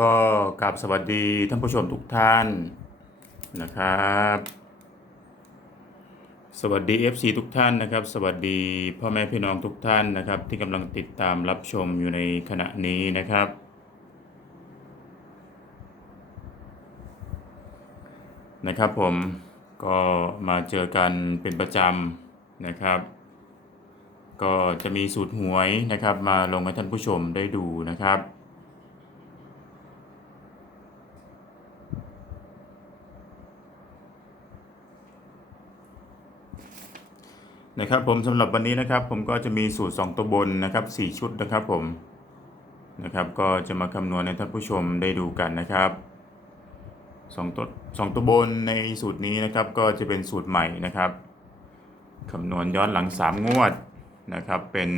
ก็กราบสวัสดีท่านผู้ชมทุกท่านนะครับ สวัสดี FC ทุกท่านนะครับ สวัสดีพ่อแม่พี่น้องทุกท่านนะครับ ที่กำลังติดตามรับชมอยู่ในขณะนี้นะครับ นะครับผมก็มาเจอกันเป็นประจำนะครับ ก็จะมีสูตรหวยนะครับ มาลงให้ท่านผู้ชมได้ดูนะครับ นะครับผมสำหรับวันนี้นะครับ ผมก็จะมีสูตร 2 ตัวบนนะครับ 4 ชุดนะครับผมนะครับก็จะมาคำนวณให้ท่านผู้ชมได้ดูกันนะครับสองตัวสองตัวบนในสูตรนี้นะครับ ก็จะเป็นสูตรใหม่นะครับคำนวณย้อนหลัง 3 งวดนะครับ เป็น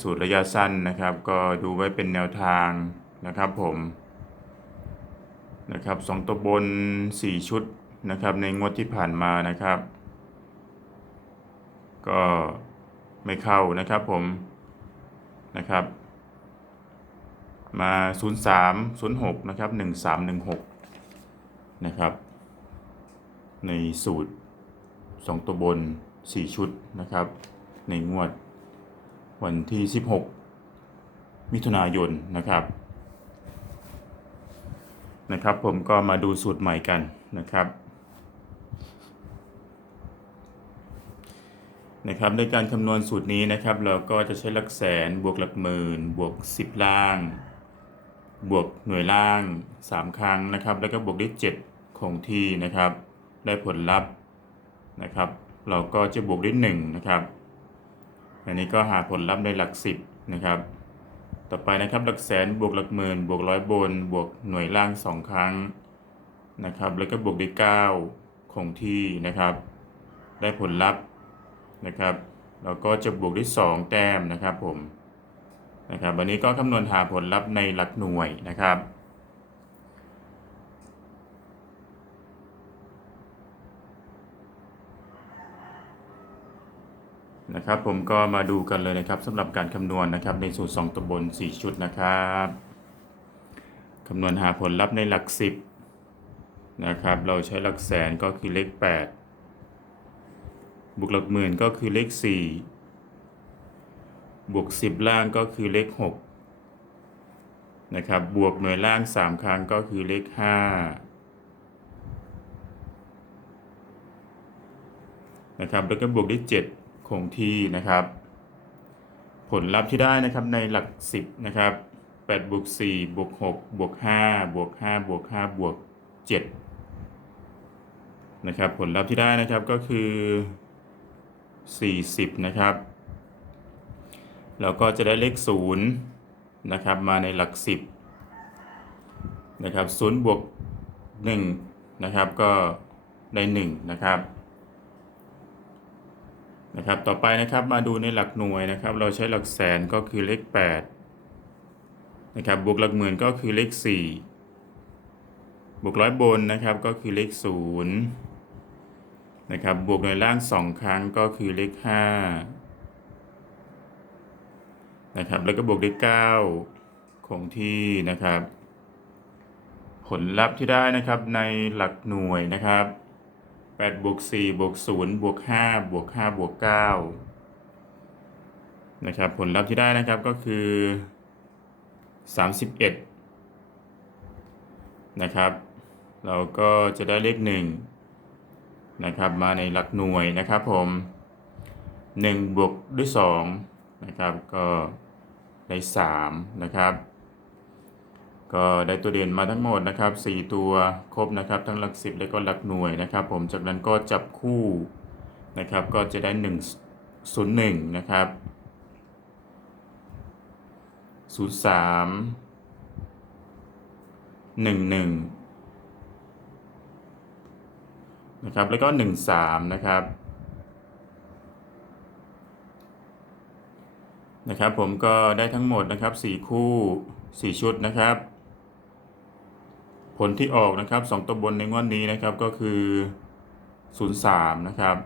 สูตรระยะสั้นนะครับ ก็ดูไว้เป็นแนวทางนะครับผมนะครับสองตัวบน 4 ชุดนะครับ ในงวดที่ผ่านมานะครับ ก็ไม่เข้านะครับผมนะครับ มา 03 06 นะครับ 1316 นะครับ ในสูตร 2 ตัวบน 4 ชุดนะครับ ในงวดวันที่ 16 มิถุนายนนะครับนะครับผมก็มาดูสูตรใหม่กันนะครับ นะครับในการคำนวณสูตรนี้นะครับ เราก็จะใช้หลักแสนบวกหลักหมื่น บวก 10 ล่าง บวกหน่วยล่าง 3 ครั้งนะครับ แล้วก็บวกด้วย 7 คงที่นะครับ ได้ผลลัพธ์นะครับ เราก็จะบวกด้วย1นะครับอันนี้ก็หาผลลัพธ์ในหลัก 10นะครับต่อไปนะครับหลักแสนบวกหลักหมื่นบวกร้อยบน บวกหน่วยล่าง 2 ครั้งนะครับ แล้วก็บวกด้วย9คงที่นะครับ ได้ผลลัพธ์ นะครับ เราก็จะบวกด้วย 2 แต้มนะครับผมนะครับวันนี้ก็คำนวณหาผลลัพธ์ในหลักหน่วยนะครับ นะครับผมก็มาดูกันเลยนะครับสำหรับการคำนวณนะครับในสูตร 2ตัวบน4ชุดนะครับคำนวณหาผลลัพธ์ในหลัก 10นะครับเราใช้หลักแสนก็คือเลข 8 บวกหลักหมื่นก็คือเลข 4 บวก 10 ล่างก็คือเลข 6 นะครับ บวกหน่วยล่าง 3 ครั้งก็คือเลข 5 นะครับ แล้วก็บวกด้วย 7 คงที่นะครับ ผลลัพธ์ที่ได้นะครับในหลัก 10 นะครับ8บวก4บวก6บวก5บวก5บวก5บวก7นะครับ ผลลัพธ์ที่ได้นะครับก็คือ 40 นะครับเราก็จะได้เลข 0 นะครับ มาในหลัก 10 นะครับ0บวก1นะครับก็ได้ 1 นะครับนะครับต่อไปนะครับมาดูในหลักหน่วยนะครับ เราใช้หลักแสนก็คือเลข8นะครับบวกหลักหมื่นก็คือเลข 4 บวกร้อยบนนะครับก็คือเลข 0 นะครับบวกหน่วยล่าง 2 ครั้งก็คือเลข5นะครับแล้วก็บวกด้วย9คงที่นะครับ ผลลัพธ์ที่ได้นะครับในหลักหน่วยนะครับ8บวก4บวก0บวก5บวก5บวก9นะครับผลลัพธ์ที่ได้นะครับก็คือ 31นะครับ เราก็จะได้เลข 1 นะครับมาในหลักหน่วยนะครับผม1บวกด้วย2นะครับก็ได้3นะครับ ก็ได้ตัวเด่นมาทั้งหมดนะครับ 4 ตัวครบนะครับทั้งหลัก 10 และก็หลักหน่วยนะครับ ผมจากนั้นก็จับคู่นะครับก็จะได้ 1 0 1นะครับ0 3 1 1 นะครับ แล้วก็1 3นะครับ นะครับ ผมก็ได้ทั้งหมดนะครับ4คู่4ชุดนะครับ ผลที่ออกนะครับ2ตัวบนในงวดนี้นะครับก็คือ03นะครับ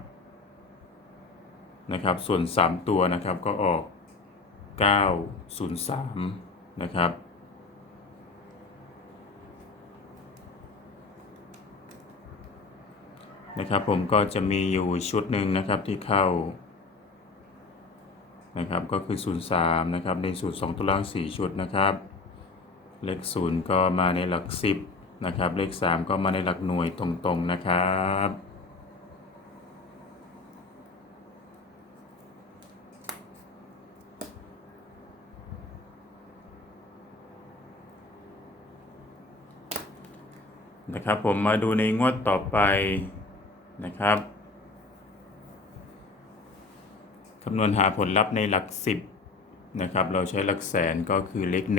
นะครับ ส่วน3ตัวนะครับก็ออก903นะครับ นะครับ ผมก็จะมีอยู่ชุดหนึ่งนะครับที่เข้านะครับก็คือ 03 นะครับในสูตร2ตัวล่าง 4 ชุดนะครับ เลข 0 ก็มาในหลัก 10 นะครับ เลข 3 ก็มาในหลักหน่วยตรงๆนะครับนะครับผมมาดูในงวดต่อไป นะครับคำนวณหาผลลัพธ์ในหลัก 10นะครับ เราใช้หลักแสนก็คือเลข1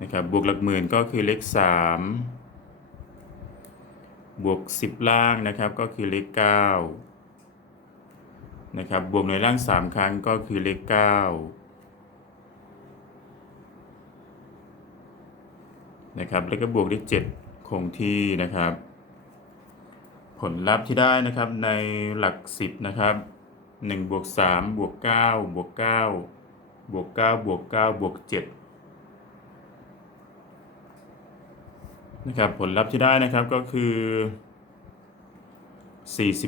นะครับ บวกหลักหมื่นก็คือเลข 3 บวก 10 ล่างนะครับก็คือเลข9นะครับ บวกหน่วยล่าง 3 ครั้งก็คือเลข 9 นะครับ แล้วก็บวกด้วย7คงที่นะครับ ผลลัพธ์ที่ได้นะครับในหลัก 10 นะครับ1บวก3บวก9บวก9บวก9บวก9บวก7นะครับผลลัพธ์ที่ได้นะครับก็คือ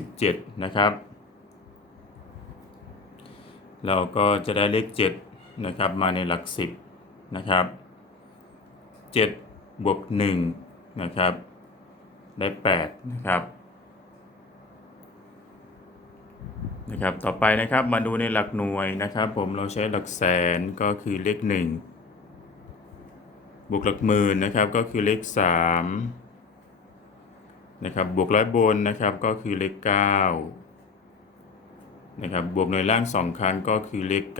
47 นะครับ เราก็จะได้เลข 7 นะครับมาในหลัก 10 นะครับ 7 บวก 1 นะครับ ได้ 8 นะครับ นะครับ ต่อไปนะครับมาดูในหลักหน่วยนะครับ ผมเราใช้หลักแสนก็คือเลข 1 บวกหลักหมื่นนะครับก็คือเลข3นะครับบวกร้อยบนนะครับก็คือเลข9นะครับบวกหน่วยล่าง2ครั้งก็คือเลข9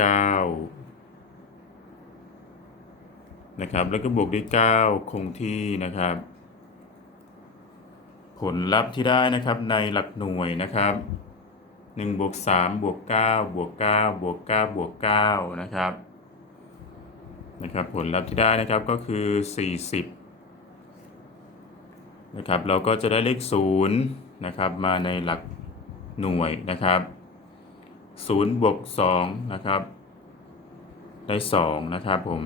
นะครับแล้วก็บวกด้วย 9 คงที่นะครับ ผลลัพธ์ที่ได้นะครับในหลักหน่วยนะครับ 1บวก3บวก9บวก9บวก9บวก9นะครับนะครับ ผลลัพธ์ที่ได้นะครับก็คือ 40นะครับเราก็จะได้เลข0นะครับมาในหลักหน่วยนะครับ0บวก2นะครับได้ 2 นะครับผม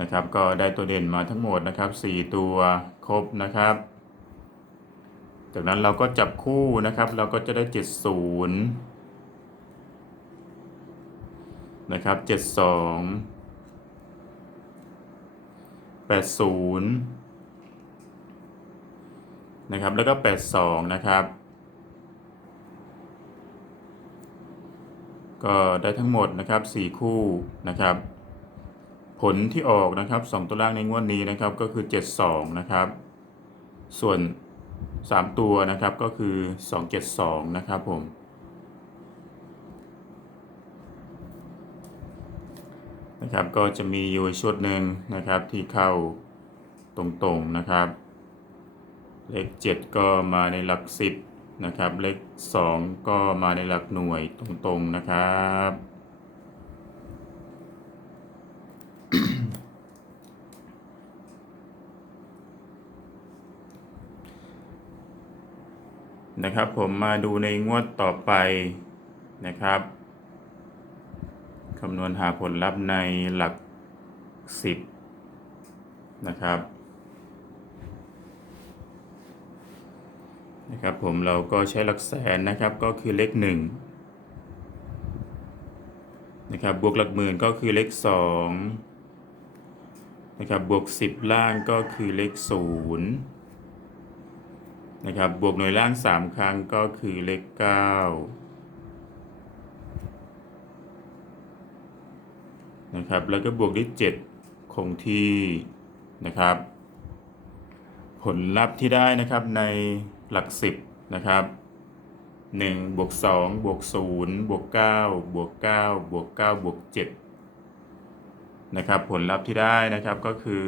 นะครับก็ได้ตัวเด่นมาทั้งหมดนะครับ 4 ตัวครบนะครับ จากนั้นเราก็จับคู่นะครับ เราก็จะได้ 70 นะครับ 72 80 นะครับ แล้วก็ 82 นะครับ ก็ได้ทั้งหมดนะครับ 4 คู่นะครับ ผลที่ออกนะครับ 2 ตัวล่างในงวดนี้นะครับก็คือ 72 นะครับ ส่วน 3 ตัวนะครับก็คือ 272 นะครับผม นะครับก็จะมีอยู่ชุดหนึ่งนะครับที่เข้าตรงๆนะครับ เลข 7 ก็มาในหลัก 10 นะครับ เลข 2 ก็มาในหลักหน่วยตรงๆนะครับ นะครับผมมาดูในงวดต่อไปนะครับคำนวณหาผลลัพธ์ในหลัก 10 นะครับนะครับผมเราก็ใช้หลักแสนนะครับก็คือเลข1นะครับบวกหลักหมื่นก็คือเลข2นะครับบวก 10 ล่างก็คือเลข0 นะครับ บวกหน่วยล่าง 3 ครั้งก็คือเลข9นะครับ แล้วก็บวกด้วย7คงที่นะครับ ผลลัพธ์ที่ได้นะครับในหลัก 10 นะครับ1บวก2บวก0บวก9บวก9บวก9บวก7นะครับ ผลลัพธ์ที่ได้นะครับก็คือ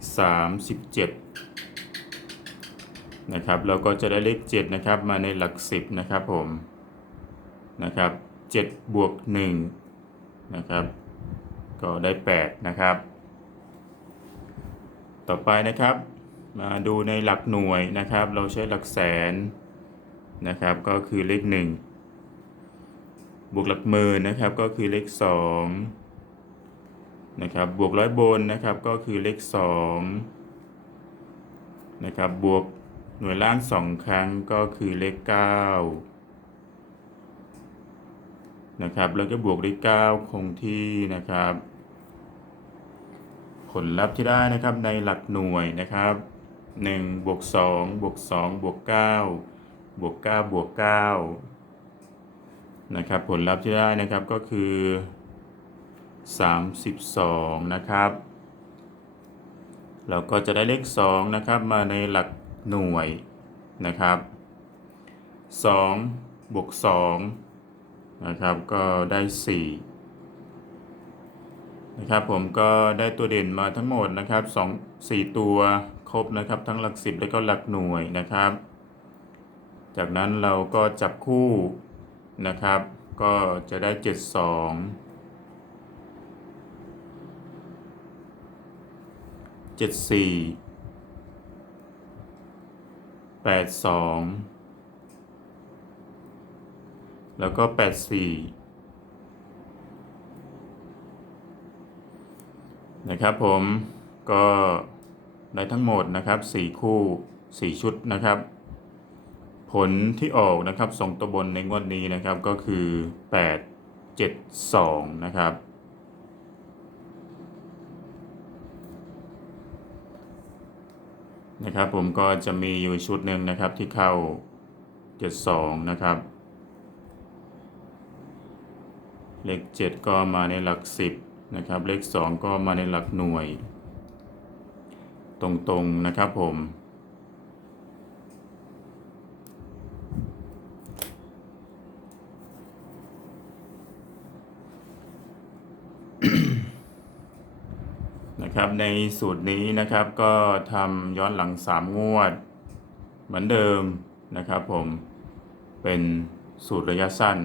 37นะครับเราก็จะได้เลข7นะครับมาในหลัก 10นะครับผมนะครับ7บวก1นะครับก็ได้ 8 นะครับ ต่อไปนะครับ มาดูในหลักหน่วยนะครับ เราใช้หลักแสนนะครับ ก็คือเลข 1 บวกหลักหมื่นนะครับ ก็คือเลข 2 นะครับบวกร้อยบนนะครับก็คือเลขสองนะครับบวกหน่วยล่างสองครั้งก็คือเลขเก้านะครับแล้วก็บวกเก้าคงที่นะครับ ผลลัพธ์ที่ได้นะครับในหลักหน่วยนะครับ1บวก2บวก2บวก9บวก9บวก9นะครับผลลัพธ์ที่ได้นะครับก็คือ 32 นะครับ เราก็จะได้เลข 2 นะครับ มาในหลักหน่วยนะครับ 2 บวก 2 นะครับ ก็ได้ 4 นะครับผมก็ได้ตัวเด่นมาทั้งหมดนะครับ2 4 ตัวครบนะครับ ทั้งหลักสิบแล้วก็หลักหน่วยนะครับ จากนั้นเราก็จับคู่นะครับ ก็จะได้ 7 2 7 4 8 2แล้วก็8 4นะครับผมก็ได้ทั้งหมดนะครับ4คู่4ชุดนะครับ ผลที่ออกนะครับส่งตัวบนในงวดนี้นะครับก็คือ8 7 2นะครับ นะครับผมก็จะมีอยู่ชุดหนึ่งนะครับที่เข้า 72 นะครับ เลข 7 ก็มาในหลัก 10 นะครับ เลข 2 ก็มาในหลักหน่วย ตรงๆนะครับผม นะครับ ในสูตรนี้นะครับ ก็ทำย้อนหลัง 3 งวด เหมือนเดิมนะครับผมเป็นสูตรระยะสั้น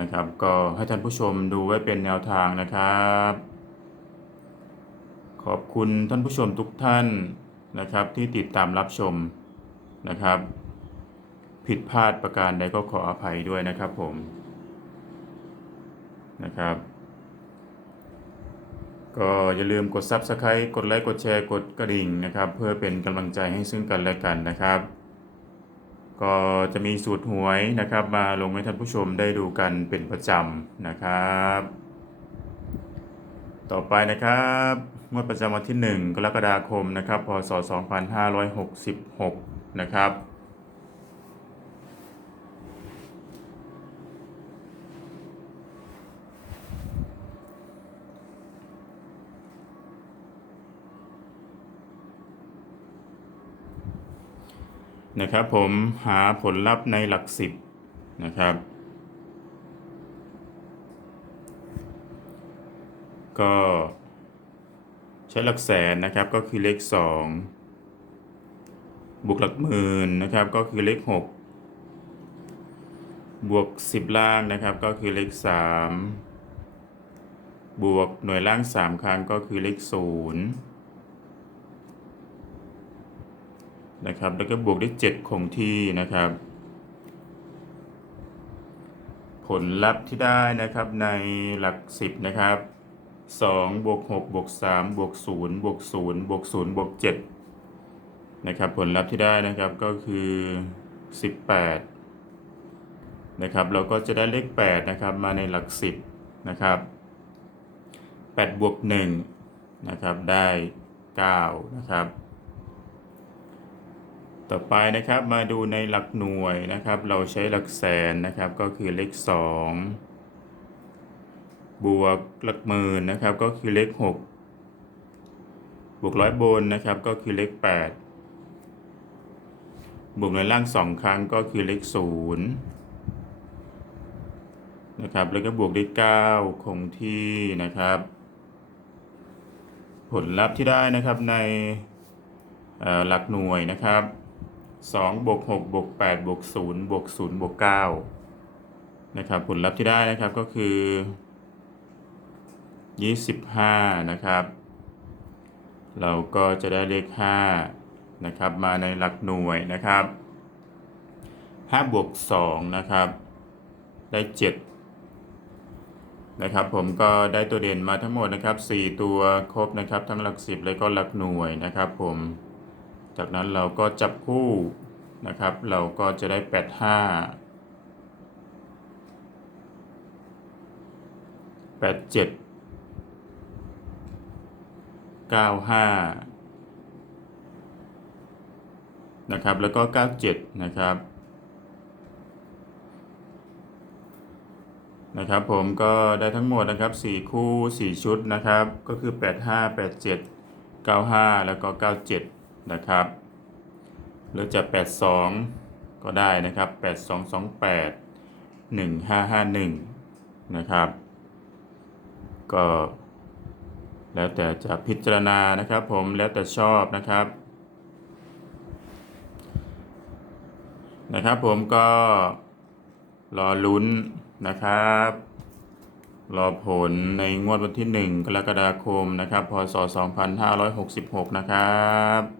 นะครับ ก็ให้ท่านผู้ชมดูไว้เป็นแนวทางนะครับ ขอบคุณท่านผู้ชมทุกท่านนะครับ ที่ติดตามรับชมนะครับ ผิดพลาดประการใดก็ขออภัยด้วยนะครับผมนะครับ ก็อย่าลืมกด Subscribe กดไลค์กดแชร์กดกระดิ่งนะครับ เพื่อเป็นกำลังใจให้ซึ่งกันและกันนะครับ ก็จะมีสูตรหวยนะครับ มาลงให้ท่านผู้ชมได้ดูกันเป็นประจำนะครับ ต่อไปนะครับงวดประจำวันที่ 1 กรกฎาคมนะครับพศ2566 นะครับ นะครับผมหาผลลัพธ์ในหลักสิบนะครับ ก็ใช้หลักแสนนะครับก็คือเลขสองบวกหลักหมื่นนะครับก็คือเลขหกบวกสิบล่างนะครับก็คือเลขสามบวกหน่วยล่างสามครั้งก็คือเลขศู นะครับ แล้วก็บวกด้วย 7 คงที่นะครับ ผลลัพธ์ที่ได้นะครับในหลัก 10 นะครับ 2 บวก 6 บวก 3 บวก 0 บวก 0 บวก 0 บวก 7 นะครับ ผลลัพธ์ที่ได้นะครับก็คือ 18 นะครับ เราก็จะได้เลข 8 นะครับ มาในหลัก 10 นะครับ 8 บวก 1 นะครับ ได้ 9 นะครับ ต่อไปนะครับมาดูในหลักหน่วยนะครับ เราใช้หลักแสนนะครับก็คือเลข 2 บวกหลักหมื่นนะครับก็คือเลข 6 บวกร้อยบนนะครับก็คือเลข 8 บวกในล่าง 2 ครั้งก็คือเลข 0 นะครับแล้วก็บวกด้วย9คงที่นะครับ ผลลัพธ์ที่ได้นะครับในหลักหน่วยนะครับ 2บวก6บวก8บวก0บวก0บวก9นะครับผลลัพธ์ที่ได้นะครับก็คือ 25 นะครับ เราก็จะได้เลข5นะครับมาในหลักหน่วยนะครับ5บวก2นะครับได้ 7 นะครับ ผมก็ได้ตัวเด่นมาทั้งหมดนะครับ 4 ตัวครบนะครับ ทั้งหลักสิบและก็หลักหน่วยนะครับผม จากนั้นเราก็จับคู่นะครับ เราก็จะได้ 8 5 8 7 9 5 นะครับ แล้วก็ 97 นะครับ นะครับ ผมก็ได้ทั้งหมดนะครับ 4 คู่ 4 ชุดนะครับ ก็คือ 85 87 95 แล้วก็ 97 นะครับ หรือจะ 82 ก็ได้นะครับ 8228 1551 นะครับ ก็แล้วแต่จะพิจารณานะครับผมแล้วแต่ชอบนะครับ นะครับผมก็รอลุ้นนะครับ รอผลในงวดวันที่ 1 กรกฎาคมนะครับ พศ 2566 นะครับ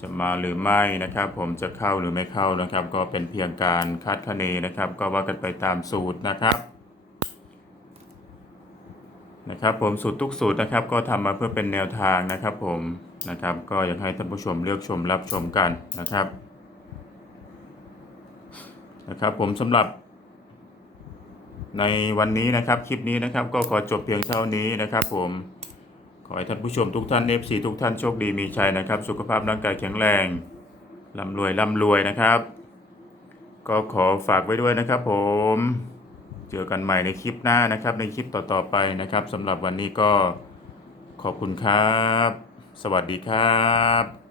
จะมาหรือไม่นะครับ ผมจะเข้าหรือไม่เข้านะครับ ก็เป็นเพียงการคาดคะเนนะครับ ก็ว่ากันไปตามสูตรนะครับนะครับผมสูตรทุกสูตรนะครับ ก็ทำมาเพื่อเป็นแนวทางนะครับผมนะครับ ก็อยากให้ท่านผู้ชมเลือกชมรับชมกันนะครับนะครับผมสำหรับ ในวันนี้นะครับคลิปนี้นะครับ ก็ขอจบเพียงเท่านี้นะครับ ผม ขอให้ท่านผู้ชมทุกท่านเอฟซีทุกท่านโชคดีมีชัยนะครับ สุขภาพร่างกายแข็งแรงร่ำรวยร่ำรวยนะครับ ก็ขอฝากไว้ด้วยนะครับ ผม เจอกันใหม่ในคลิปหน้านะครับ ในคลิปต่อๆไปนะครับสำหรับวันนี้ก็ขอบคุณครับ สวัสดีครับ